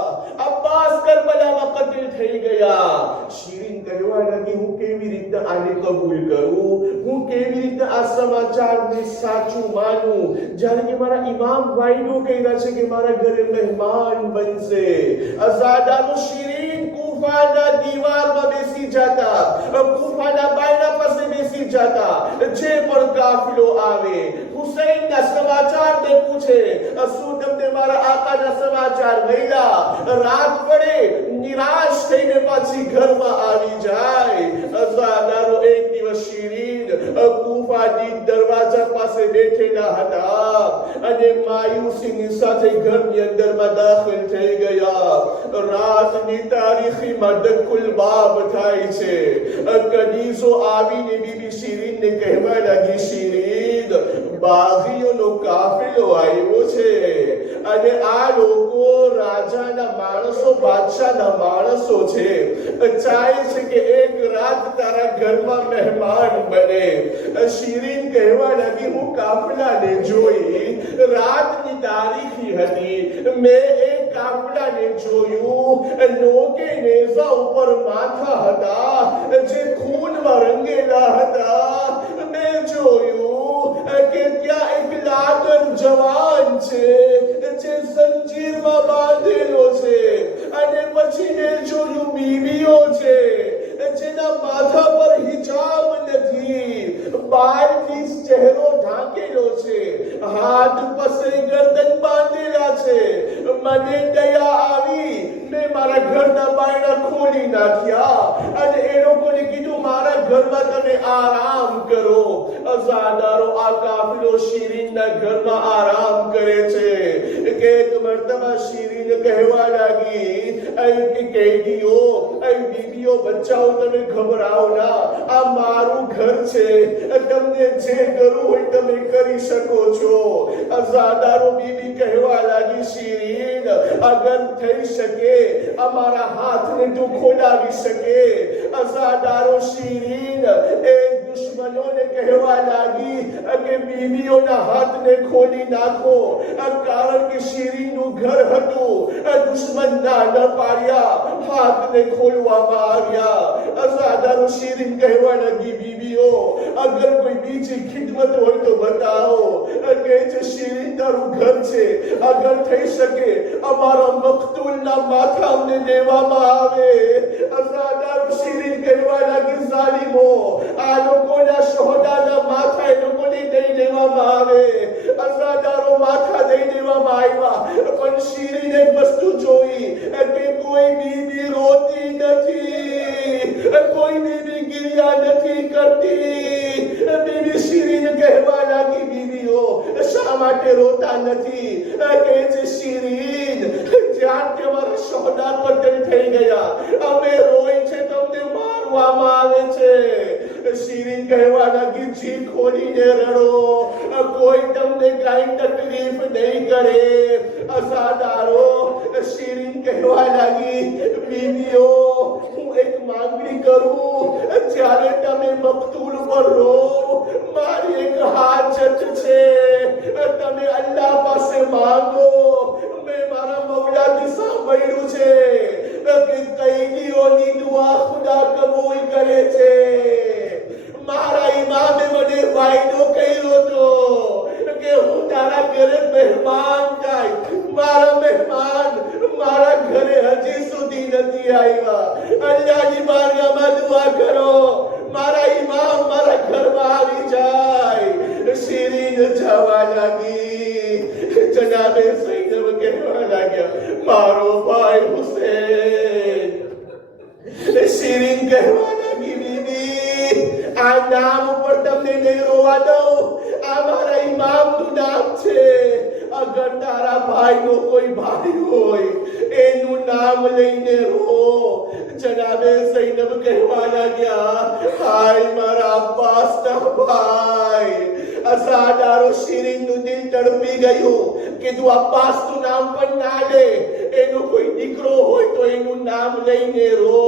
અબ્બાસ કરબલામાં કતલ થઈ ગયા. શીરીન કહેવા લાગી, હું કેવી રીતે આને કબૂલ કરું, હું કેવી રીતે આ સમાચારને સાચું માનું, જ્યારે કે મારા ઇમામ વાયદો કર્યા છે કે મારા ઘરે મહેમાન બનશે. અઝાદારો શીરીન કૂફાના દીવારમાં બેસી જતા, કૂફાના બાયના પાસે બેસી જતા. જે પણ કાફિલો આવે હુસૈનના સમાચારને પૂછે, શું તમને મારા આકાના સમાચાર મળ્યા? રાત પડે નિરાશ થઈને પાછી ઘરમાં આવી જાય. અઝાદારો એક દિવસ શીરીન કૂફાની દરવાજા પાસે બેઠેલા હતા અને માયુસીની સાથે ઘરની અંદરમાં દાખલ થઈ ગયા. રાતની તારીખીમાં દકુલ બાબ થાય છે. કનીઝો આવીને બીબી શીરીનને કહેવા લાગી, શીરીન બાગીઓનો કાફિલો આવ્યો છે અને આ લોકો રાજાના માણસો, બાદશાહના માણસો છે, ચાહે છે કે એક રાત તારા ઘરમાં મહેમાન બને. શીરીન કહેવા લાગી, હું કાફલાને જોઈ, રાતની તારીખી હતી, મેં એક કાફલાને જોયું, નોકે નેઝા ઉપર માથા હતા જે ખૂનમાં રંગેલા હતા. મેં જોયું કે ત્યાં એક લાગર જવાન છે જે જંજીરમાં બાંધેલો છે અને પછી મેં જોયું બીવીઓ છે જેના માથા પર હિજાબ મને દયા આવી, મેં મારા ઘરના બાયણા ખોલી નાખ્યા અને એ લોકોને કીધું મારા ઘરમાં તમે આરામ કરો. અઝાદારો આ કાફિલો શિરીનના ઘરમાં આરામ કરે છે. એક મર્તબા શિરીન કહેવા લાગી, કે કેદીઓ, બીબીઓ, બચ્ચાઓ, તમે ઘબરાઓ ના, આ મારું ઘર છે, તમને જે કરવું હોય તમે કરી શકો છો. અઝાદારો બીબી કહેવા લાગી, શિરીન, અગર થઈ શકે અમારા હાથને તું ખોલાવી શકે. અઝાદારો શિરીન એ દુશ્મનોને કહેવા લાગી કે બીબીઓના હાથને ખોલી નાખો, કારણ કે શિરીનનું ઘર હતું. દુશ્મન ના ન પાડ્યા, હાથને ખોલવામાં આવ્યા. અઝાદારો શિરીન કહેવા લાગી, બીબીઓ, અગર કોઈ બીજી ખિદમત હોય તો બતાવો. કે છે શિરીન તારું ઘર છે, અગર થઈ શકે અમારા મકતૂલના માથા અમને દેવામાં આવે. અઝાદારો શિરીન કહેવા લાગી, ઝાલિમો, આ લોકોના શહોદાના માથા એ લોકોને દઈ દેવામાં આવે. અઝાદારો માથા દઈ દેવામાં આવ્યા, પણ શિરીન એક વસ્તુ જોઈ કે કોઈ બીબી રોતી નથી, કોઈ બીબી ગિરિયા નથી કરતી. બીબી શિરીન કહેવા લાગી, બીબીઓ શા માટે રોતા નથી? કે છે શિરીન, જ્યારથી અમારા શહોદા કતલ થઈ ગયા અમે રોઈ છે, તમને મારવામાં આવે છે. શિરીન કહેવા લાગી, જી ખોલીને રડો, કોઈ તમને કઈ તકલીફ નહીં કરે. અઝાદારો શિરીન કહેવા લાગી, બીબીઓ, હું એક માંગણી કરું, જ્યારે તમે મકતૂલ પર રો, મારી એક હાજત છે, તમે અલ્લાહ પાસે માંગો. મેં મારા મૌલાથી સાંભળ્યું છે કે કૈદીઓની દુઆ ખુદા કબૂલ કરે છે. મારા ઇમામે મને વાયદો કર્યો હતો કે હું તારા ઘરે મહેમાન જાય. મારા મહેમાન મારા ઘરે હજી સુધી નથી આવ્યા. અલ્લાહની બારગાહમાં દુઆ કરો, મારા ઇમામ મારા ઘરમાં આવી જાય. શિરીન જવા લાગી. જનાબે સૈયદ કહેવા લાગ્યા, મારો ભાઈ હુસૈન. શિરીન કહેવા લાગી, બીબી, આ નામ ઉપર તમને નહીં રોવા દઉં, આ મારા ઇમામનું નામ છે. અગર તારા ભાઈનો કોઈ ભાઈ હોય એનું નામ લઈને રો. જનાબે સૈયદ કહેવા લાગ્યા, હાય મારા અબ્બાસના ભાઈ. અઝાદારો શિરીનનું દિલ તડપી ગયું. કીધું અબ્બાસનું નામ પણ ના લે, એનો કોઈ દીકરો હોય તો એનું નામ લઈને રો.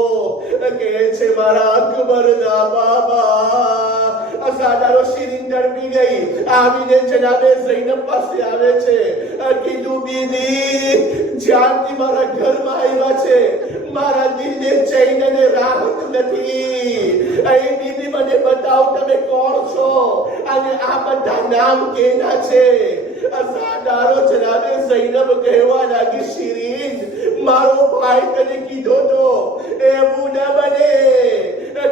કે છે મારા અકબરના બાબા. અઝાદારો શિરીન તડપી ગઈ, આવીને જનાબે ઝૈનબ પાસે આવે છે. કીધું, બીબી, જ્યારથી મારા ઘરમાં આવ્યા છે મારા દિલને ચૈન અને રાહત નથી. અહીં બીબી મને બતાવો તમે કોણ છો અને આ બધા નામ કેના છે? અઝાદારો જનાબે ઝૈનબ કહેવા લાગી, શિરીન, મારો ભાઈ તને કીધો તો એવું ન બને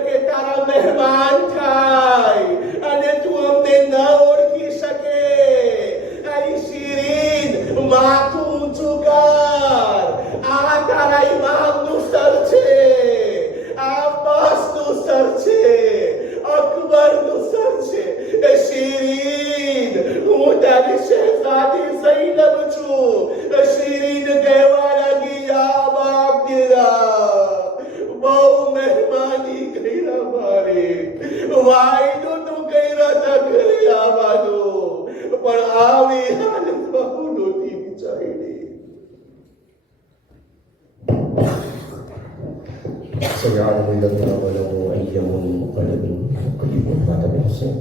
કે તારા મહેમાન થાય અને તું અમને ન ઓળખી શકે. અરે શિરીન, માથું ઊંચું કર. આ તારા ઇમામનું સર છે, આ અબ્બાસનું સર છે, અકબરનું સર છે. શિરીન, હું તારી શહેઝાદી ઝૈનબ છું. શિરીન કહેવા લાગી, યા અબા અબ્દિલ્લાહ, બહુ મહેમાની કર્યા મારે, વાયદો તો કર્યા હતા ઘરે આવવાનો, પણ આવી હાલતમાં હું નહોતી વિચારી. سمع الله لنا وله أيام قلب قريب مات بحسين